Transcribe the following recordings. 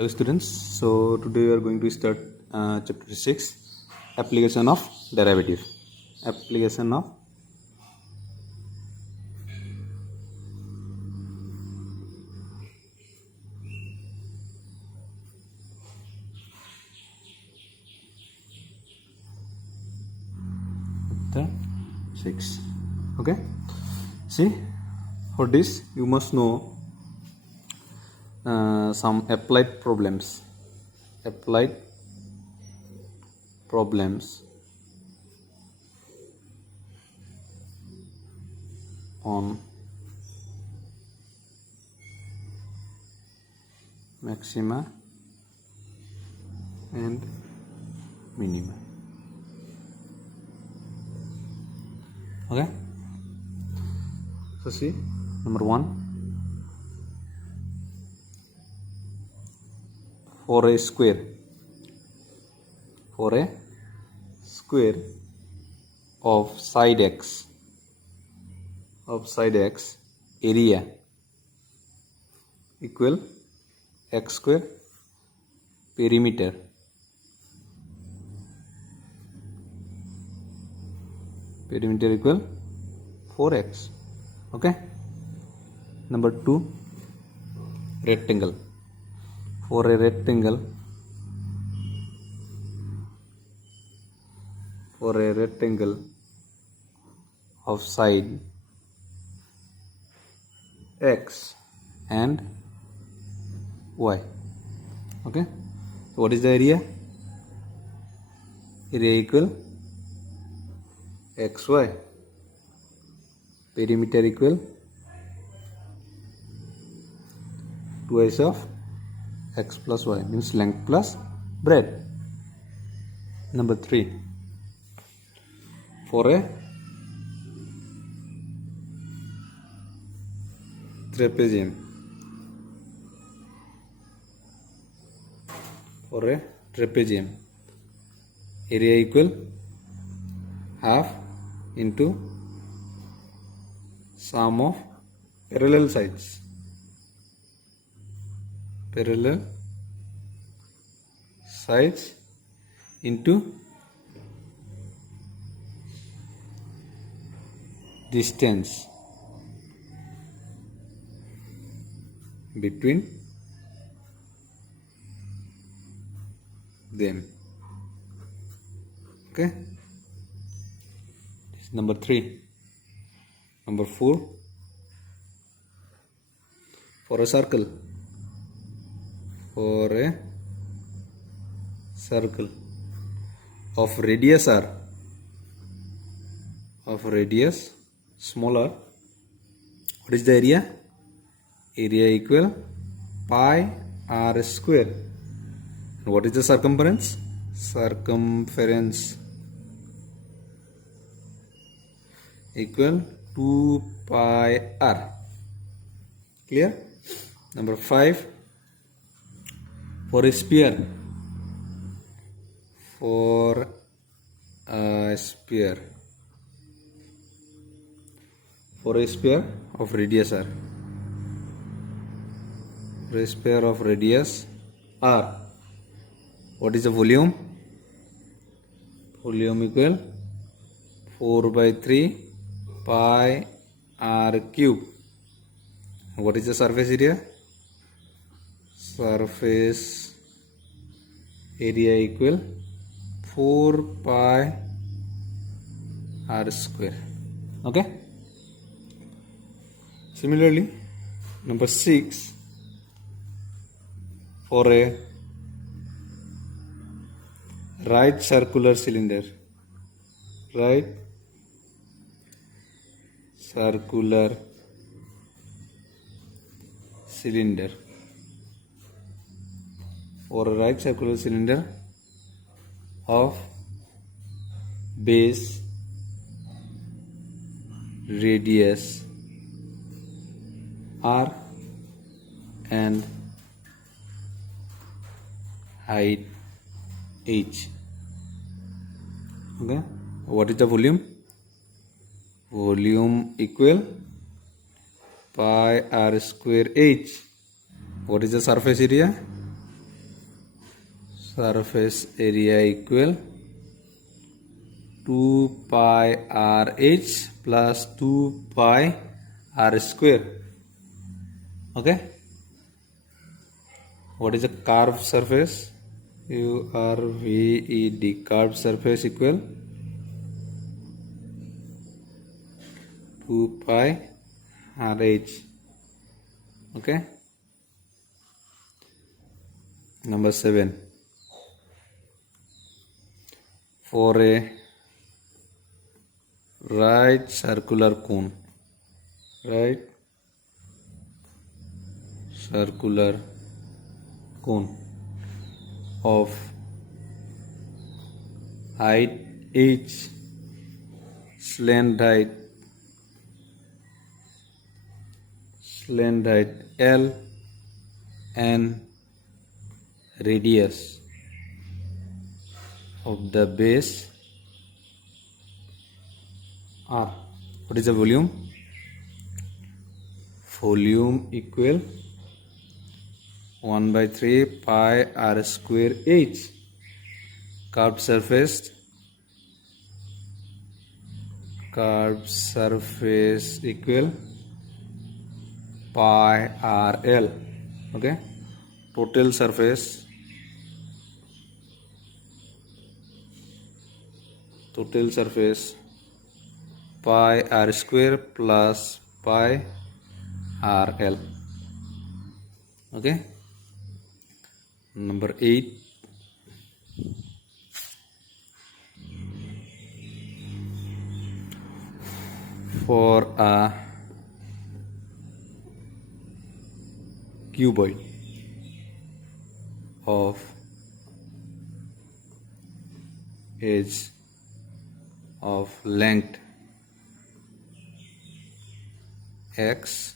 Hello students, so today we are going to start chapter 6, application of derivative. Application of chapter 6. Okay, see, for this you must know some applied problems on maxima and minima. Okay, so see, number 1, for a square of side x area equal x square, perimeter equal 4x. Okay, number 2, rectangle. For a rectangle of side x and y. Okay, so what is the area? Area equal xy, perimeter equal twice of x plus y, means length plus breadth. Number 3, for a trapezium, area equal half into sum of parallel sides into distance between them. Okay, this is number 3. Number 4, for a circle of radius r, smaller, what is the area? Area equal pi r square. And what is the circumference? Equal 2 pi r. Clear? Number 5, for a sphere of radius r, what is the volume? Volume equal 4 by 3 pi r cube. What is the surface area? Surface area equal 4 pi r square. Okay, similarly, number 6, for a right circular cylinder of base radius r and height h. Okay, what is the volume? Volume equal pi r square h. What is the surface area? surface area equal 2 pi RH plus 2 pi R square. Okay. What is a curved surface? URVED, curved surface equal 2 pi RH. Okay. Number 7. For a right circular cone of height h, slant height L, and radius of the base R. What is the volume? Volume equal 1 by 3 pi R square H. Curved surface equal pi RL. Okay. Total surface pi R square plus pi RL. Okay. Number 8. For a cuboid of edge of length x,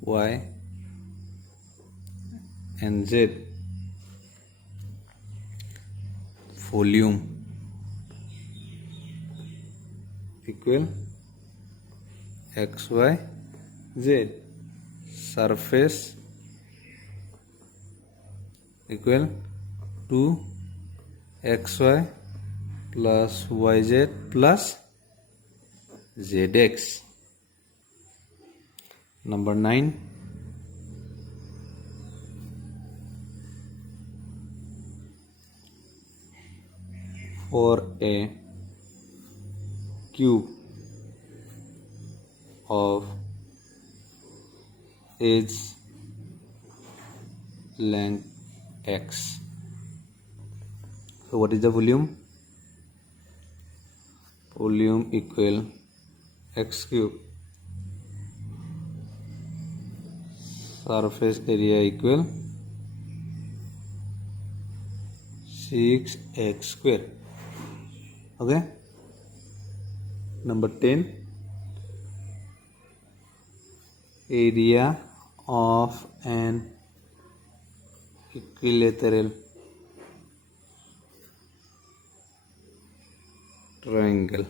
y, and z, volume equal x, y, z, surface equal 2xy plus yz plus zx. Number 9. For a cube of edge length x. So what is the volume? Volume equal x cube. Surface area equal 6x square. Okay. Number 10. Area of an equilateral triangle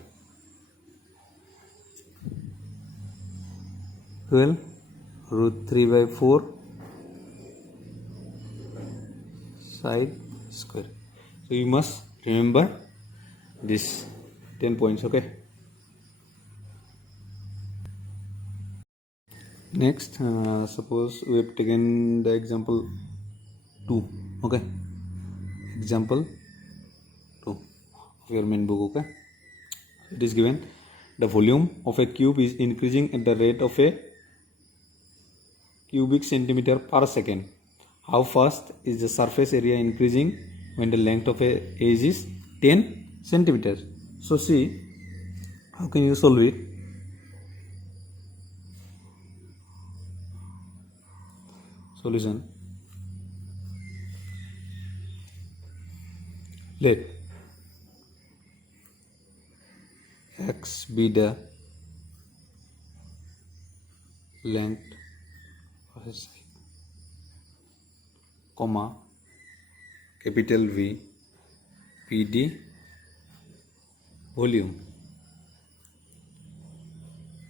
equal root 3 by 4 side square. So you must remember this 10 points. Okay. Next, suppose we have taken the example 2. Okay. Example 2 of your main book. Okay. It is given the volume of a cube is increasing at the rate of a cubic centimeter per second. How fast is the surface area increasing when the length of a edge is 10 centimeters? So see, how can you solve it? Solution. Let x be the length of a side, comma, capital V, PD, volume,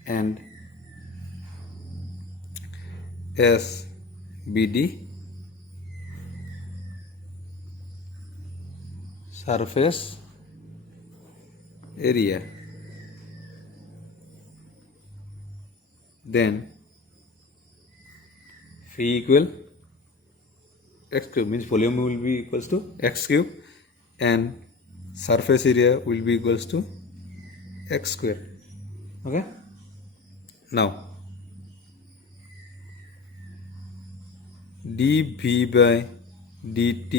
and S BD surface area, then phi equal x cube, means volume will be equals to x cube and surface area will be equals to x square. Okay, now dv by dt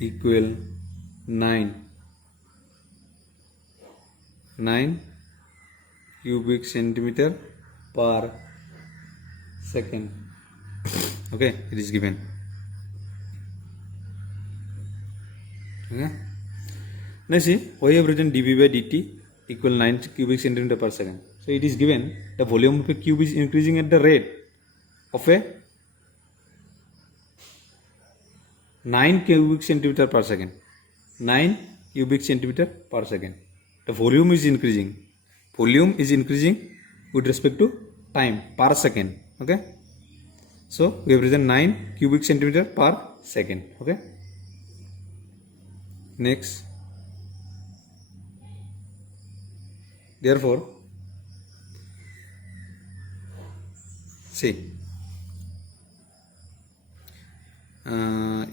equal 9 cubic centimeter per second. Okay, it is given. Okay, now see, why I have written dv by dt equal 9 cubic centimeter per second. So it is given the volume of a cube is increasing at the rate of a 9 cubic centimeter per second. 9 cubic centimeter per second. The volume is increasing. Volume is increasing with respect to time per second. Okay, so we have written 9 cubic centimeter per second. Okay, next, therefore see,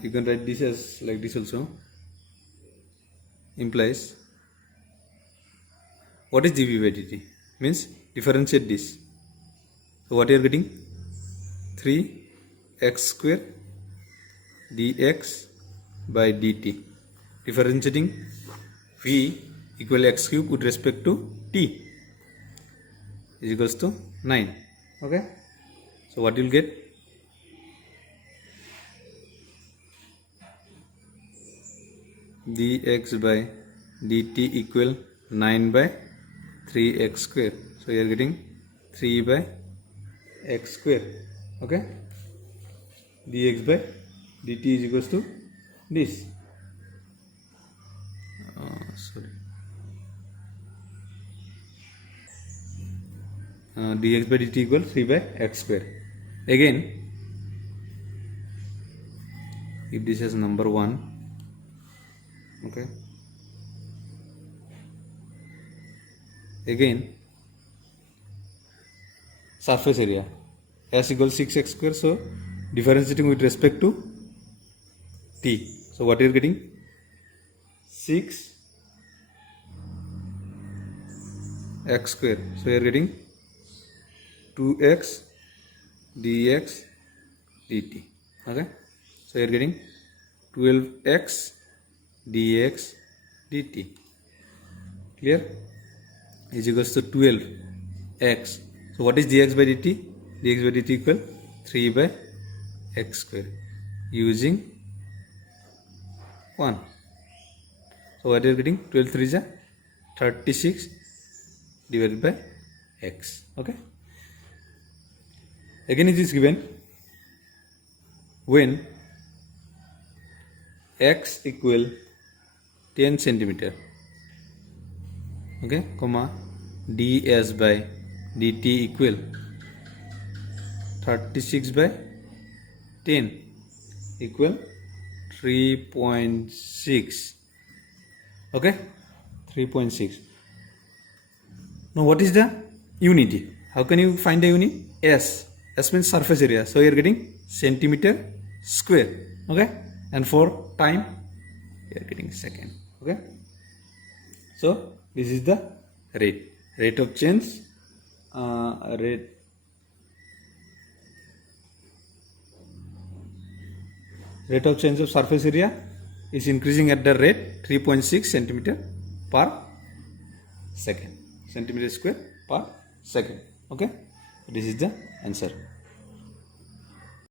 you can write this as like this also, implies what is dv by dt, means differentiate this. So what you are getting, 3x square dx by dt, differentiating v equal x cube with respect to t is equals to 9. Okay, so what you will get, dx by dt equal 9 by 3x square. So you are getting 3 by x square. Okay, dx by dt is equals to this. Dx by dt equal 3 by x square. Again, if this is number 1, okay, again surface area s equals 6x square, so differentiating with respect to t, so what you are getting, 6x square, so you are getting 2x dx dt. Okay, so you are getting 12x dx dt. Clear? Is equals to 12x. So what is dx by dt? Dx by dt equal 3 by x square using 1. So what you are getting, 12 3 is 36 divided by x. Okay, again it is given when x equal 10 centimeter, okay, comma ds by dt equal 36 by 10 equal 3.6. okay, 3.6. Now what is the unity? How can you find the unit? S means surface area, so you are getting centimeter square. Okay, and for time you are getting second. Okay, so this is the rate of change, rate of change of surface area is increasing at the rate 3.6 centimeter per second, centimeter square per second. Okay, this is the answer.